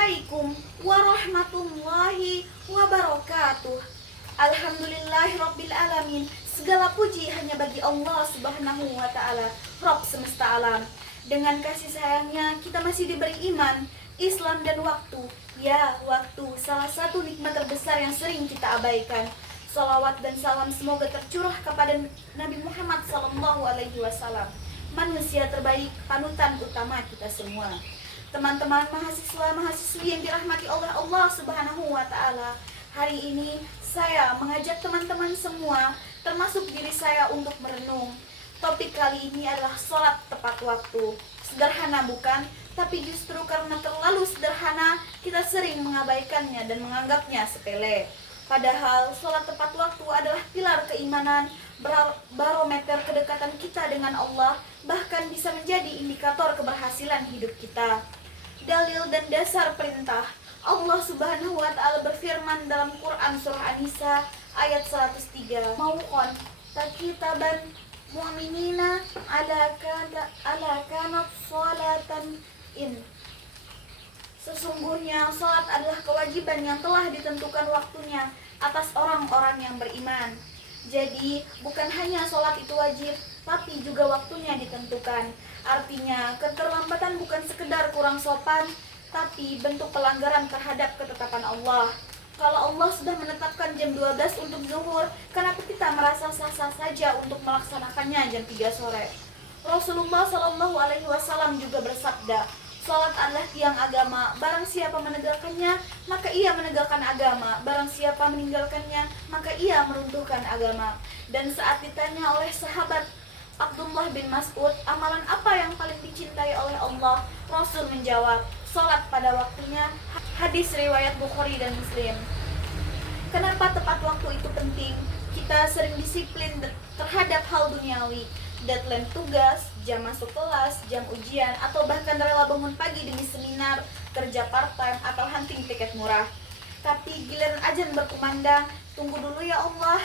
Assalamualaikum warahmatullahi wabarakatuh. Alhamdulillahirabbil alamin. Segala puji hanya bagi Allah Subhanahu wa taala, Rabb semesta alam. Dengan kasih sayangnya kita masih diberi iman, Islam dan waktu. Ya, waktu salah satu nikmat terbesar yang sering kita abaikan. Salawat dan salam semoga tercurah kepada Nabi Muhammad SAW, manusia terbaik, panutan utama kita semua. Teman-teman mahasiswa-mahasiswi yang dirahmati oleh Allah Subhanahu wa taala, hari ini saya mengajak teman-teman semua, termasuk diri saya, untuk merenung. Topik kali ini adalah sholat tepat waktu. Sederhana bukan? Tapi justru karena terlalu sederhana, kita sering mengabaikannya dan menganggapnya sepele. Padahal sholat tepat waktu adalah pilar keimanan, barometer kedekatan kita dengan Allah, bahkan bisa menjadi indikator keberhasilan hidup kita. Dalil dan dasar perintah. Allah Subhanahu wa taala berfirman dalam Quran surah An-Nisa ayat 103, Mauqon takitaban mu'minina ala kanat sholatan in. Sesungguhnya salat adalah kewajiban yang telah ditentukan waktunya atas orang-orang yang beriman. Jadi bukan hanya salat itu wajib, tapi juga waktunya ditentukan. Artinya keterlambatan bukan sekedar kurang sopan, tapi bentuk pelanggaran terhadap ketetapan Allah. Kalau Allah sudah menetapkan jam 12 untuk zuhur, kenapa kita merasa sah-sah saja untuk melaksanakannya jam 3 sore? Rasulullah SAW juga bersabda, salat adalah tiang agama, barang siapa menegakkannya, maka ia menegakkan agama, barang siapa meninggalkannya, maka ia meruntuhkan agama. Dan saat ditanya oleh sahabat Abdullah bin Mas'ud, amalan apa yang paling dicintai oleh Allah? Rasul menjawab, salat pada waktunya. Hadis riwayat Bukhari dan Muslim. Kenapa tepat waktu itu penting? Kita sering disiplin terhadap hal duniawi, deadline tugas, jam masuk kelas, jam ujian, atau bahkan rela bangun pagi demi seminar, kerja part-time, atau hunting tiket murah. Tapi giliran azan berkumandang, tunggu dulu ya Allah,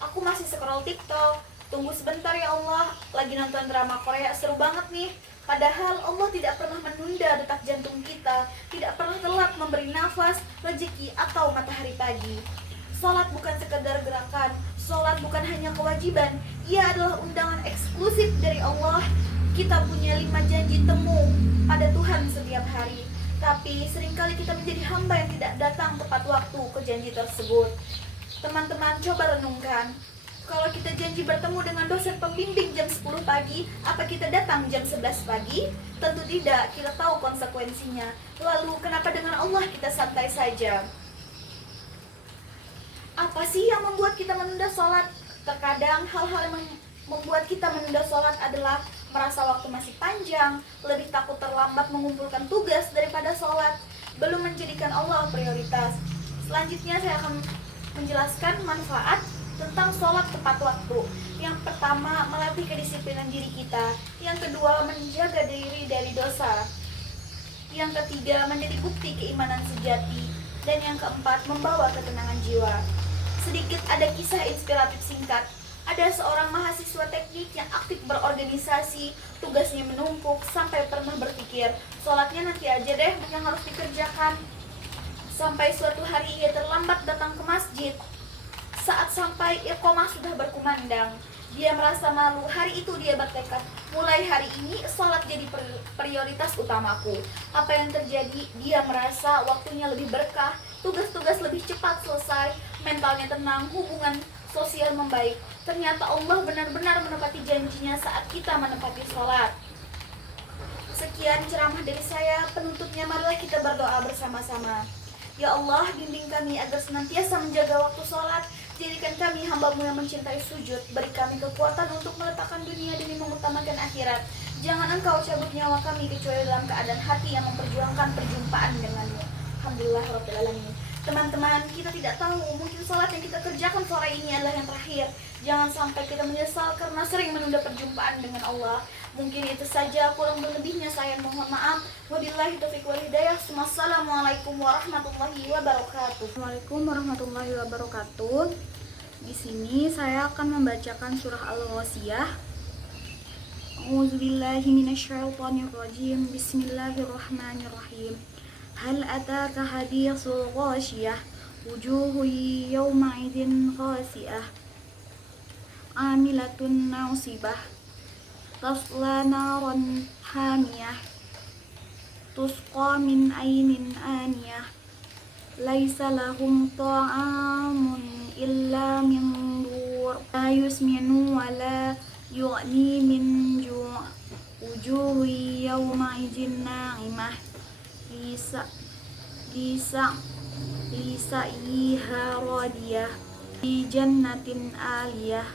aku masih scroll TikTok. Tunggu sebentar ya Allah, lagi nonton drama Korea seru banget nih. Padahal Allah tidak pernah menunda detak jantung kita, tidak pernah telat memberi nafas, rezeki, atau matahari pagi. Salat bukan sekedar gerakan, salat bukan hanya kewajiban, ia adalah undangan eksklusif dari Allah. Kita punya 5 janji temu pada Tuhan setiap hari. Tapi seringkali kita menjadi hamba yang tidak datang tepat waktu ke janji tersebut. Teman-teman coba renungkan, kalau kita janji bertemu dengan dosen pembimbing jam 10 pagi, apa kita datang jam 11 pagi? Tentu tidak, kita tahu konsekuensinya. Lalu kenapa dengan Allah kita santai saja? Apa sih yang membuat kita menunda sholat? Terkadang hal-hal yang membuat kita menunda sholat adalah merasa waktu masih panjang, lebih takut terlambat mengumpulkan tugas daripada sholat, belum menjadikan Allah prioritas. Selanjutnya saya akan menjelaskan manfaat tentang sholat tepat waktu. Yang pertama, melatih kedisiplinan diri kita. Yang kedua, menjaga diri dari dosa. Yang ketiga, menjadi bukti keimanan sejati. Dan yang keempat, membawa ketenangan jiwa. Sedikit ada kisah inspiratif singkat. Ada seorang mahasiswa teknik yang aktif berorganisasi, tugasnya menumpuk, sampai pernah berpikir, sholatnya nanti aja deh yang harus dikerjakan. Sampai suatu hari ia terlambat datang ke masjid. Saat sampai, iqamah sudah berkumandang. Dia merasa malu. Hari itu dia bertekad, mulai hari ini sholat jadi prioritas utamaku. Apa yang terjadi? Dia merasa waktunya lebih berkah, tugas-tugas lebih cepat selesai, mentalnya tenang, hubungan sosial membaik. Ternyata Allah benar-benar menepati janjinya saat kita menepati sholat. Sekian ceramah dari saya, penutupnya marilah kita berdoa bersama-sama. Ya Allah, bimbing kami agar senantiasa menjaga waktu sholat. Jadikan kami hamba-Mu yang mencintai sujud. Beri kami kekuatan untuk meletakkan dunia demi mengutamakan akhirat. Jangan Engkau cabut nyawa kami kecuali dalam keadaan hati yang memperjuangkan perjumpaan denganmu. Alhamdulillahirrahmanirrahim. Teman-teman, kita tidak tahu, mungkin sholat yang kita kerjakan sore ini adalah yang terakhir. Jangan sampai kita menyesal karena sering menunda perjumpaan dengan Allah. Mungkin itu saja, kurang lebihnya saya mohon maaf. Wabillahi taufiq wal hidayah. Wassalamualaikum warahmatullahi wabarakatuh. Assalamualaikum warahmatullahi wabarakatuh. Di sini saya akan membacakan surah Al-Ghasyiyah. A'udzubillahi minasyaitonirrajim. Bismillahirrahmanirrahim. Hal ataka hadithul ghashiyah wujuhu yawma'idin khasiyah amilatun nasibah tasla naran hamiyah tusqa min ainin aniyah laisa lahum ta'amun illa min dur la yusminu wa la yughni min ju' wujuhu yawma'idin na'imah lisa lisa lisa'iha radiyah fi jannatin aliyah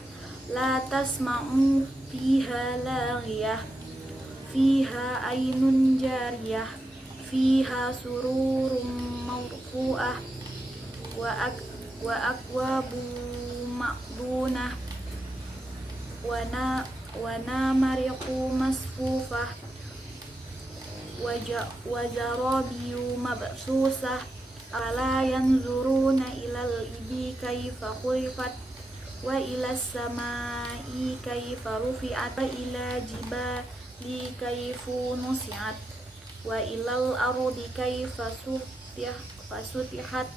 la tasma'u fiha laghiyah fiha aynun jariyah fiha sururun marfu'ah wa akwabun ma'dunah wa namariqu masfufah wa zarabiyu mabsusah ala yanzuruna ilal ibi kaifa khuliqat wa ilas samai kaifa rufi'at wa ila jibali kaifu nusi'at wa ilal ardi kaifa sutihat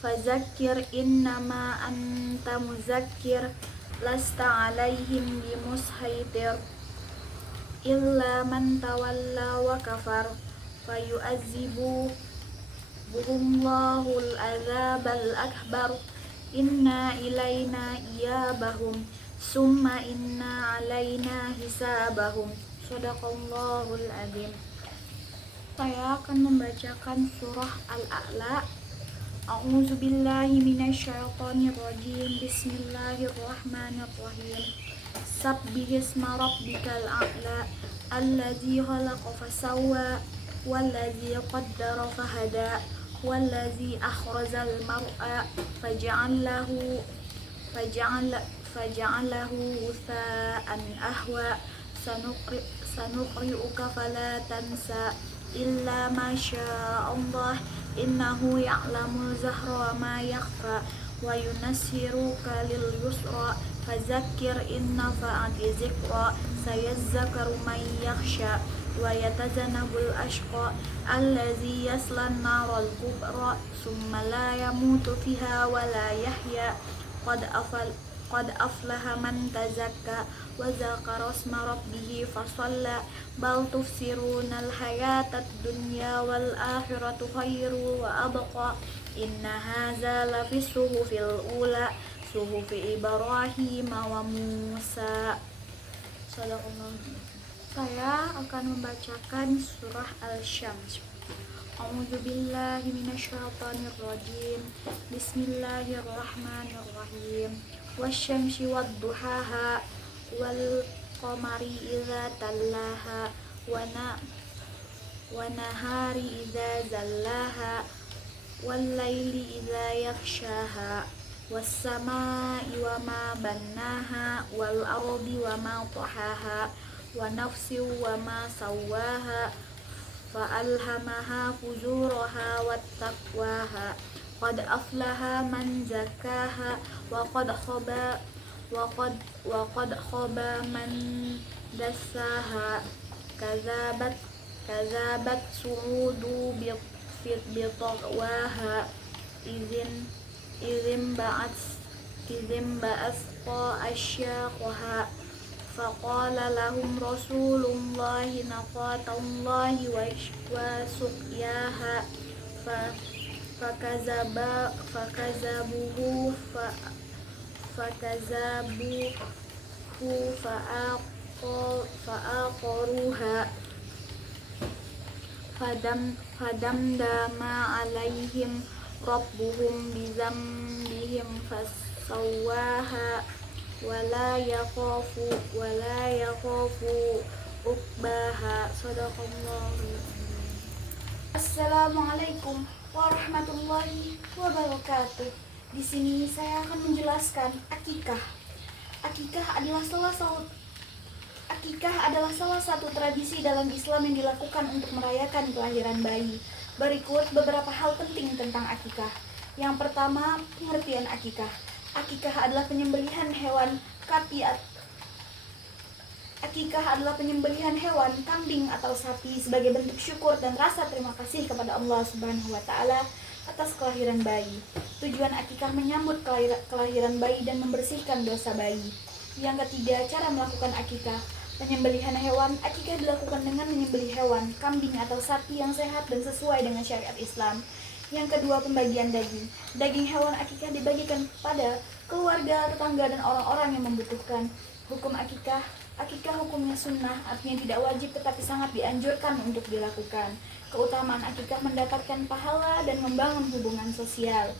fazakir innama anta muzakkir lasta alaihim bimushaitir illa man tawalla wa kafar fayu'azzibu buhumllahul azabal akbar inna ilaina iyabahum summa inna alaina hisabahum. Shadaqallahul azim. Saya akan membacakan surah Al-A'la. A'udzubillahi minasyaitonirrajim. Bismillahirrahmanirrahim. Sabbihisma rabbikal a'la alladzi khalaqa fasawwa wallazi qaddara fahada wallazi akhrajal mar'a faja'alahu ghutha'an ahwa sanuqri'uka fala tansa illa ma syaa Allah innahu ya'lamul zahra wa ma yakhfa wa yunassiruka lil yusra fadzakir in nafa'ati dzikra sayazzakaru man yakhsha wa yatazanabul ashqa allazi yaslan naral kubra summa la yamutu fiha wa la yahya qad aflaha man tazakka wa zakara isma rabbih fasalla bal tufsirunal hayatad dunya wal akhiratu khairu wa abqa inna hadza lafi suhufil ula suhufi Ibrahim wa Musa. Saya akan membacakan surah Al-Syams. A'udzubillahi minasyaitonirrajim. Bismillahirrahmanirrahim. Wasyamsi wadduhaha wal qamari idza tallaha wa nahari idza zallaha wal laili idza yaghshaha was samaa'i wa ma bannaha wal ardi wa ma tahaha wa nafsin wa ma sawwaha fa alhamaha fujuraha wat taqwaha qad aflaha man zakkaha wa qad khaba man dassaha kazabat su'udu bi taqwaha izin ba'asqa asyaqaha faqala lahum rasulullahi naqatallahi wa suqyaha fakazabuhu fa'aqaruha fadamdama alaihim rabbuhum bizambihim fasawwaha wala yakhafu uqbaha. Shadaqallahu. Assalamualaikum warahmatullahi wabarakatuh. Di sini saya akan menjelaskan akikah. Akikah adalah salah satu tradisi dalam Islam yang dilakukan untuk merayakan kelahiran bayi. Berikut beberapa hal penting tentang akikah. Yang pertama, pengertian akikah. Akikah adalah penyembelihan hewan Akikah adalah penyembelihan hewan, kambing atau sapi sebagai bentuk syukur dan rasa terima kasih kepada Allah Subhanahu wa taala atas kelahiran bayi. Tujuan akikah menyambut kelahiran bayi dan membersihkan dosa bayi. Yang ketiga, cara melakukan akikah. Penyembelihan hewan, akikah dilakukan dengan menyembelih hewan, kambing atau sapi yang sehat dan sesuai dengan syariat Islam. Yang kedua, pembagian daging. Daging hewan akikah dibagikan kepada keluarga, tetangga, dan orang-orang yang membutuhkan. Hukum akikah. Akikah hukumnya sunnah, artinya tidak wajib tetapi sangat dianjurkan untuk dilakukan. Keutamaan akikah mendapatkan pahala dan membangun hubungan sosial.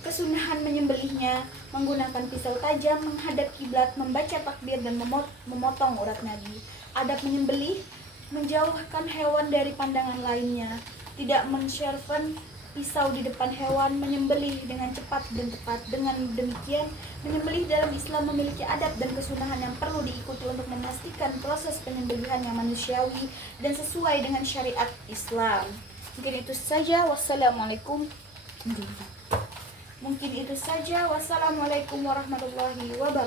Kesunahan menyembelihnya, menggunakan pisau tajam, menghadap kiblat, membaca takbir dan memotong urat nadi. Adab menyembelih, menjauhkan hewan dari pandangan lainnya, tidak mensyarafkan pisau di depan hewan, menyembelih dengan cepat dan tepat. Dengan demikian, menyembelih dalam Islam memiliki adab dan kesunahan yang perlu diikuti untuk memastikan proses penyembelihan yang manusiawi dan sesuai dengan syariat Islam. Mungkin itu saja. Wassalamualaikum warahmatullahi wabarakatuh.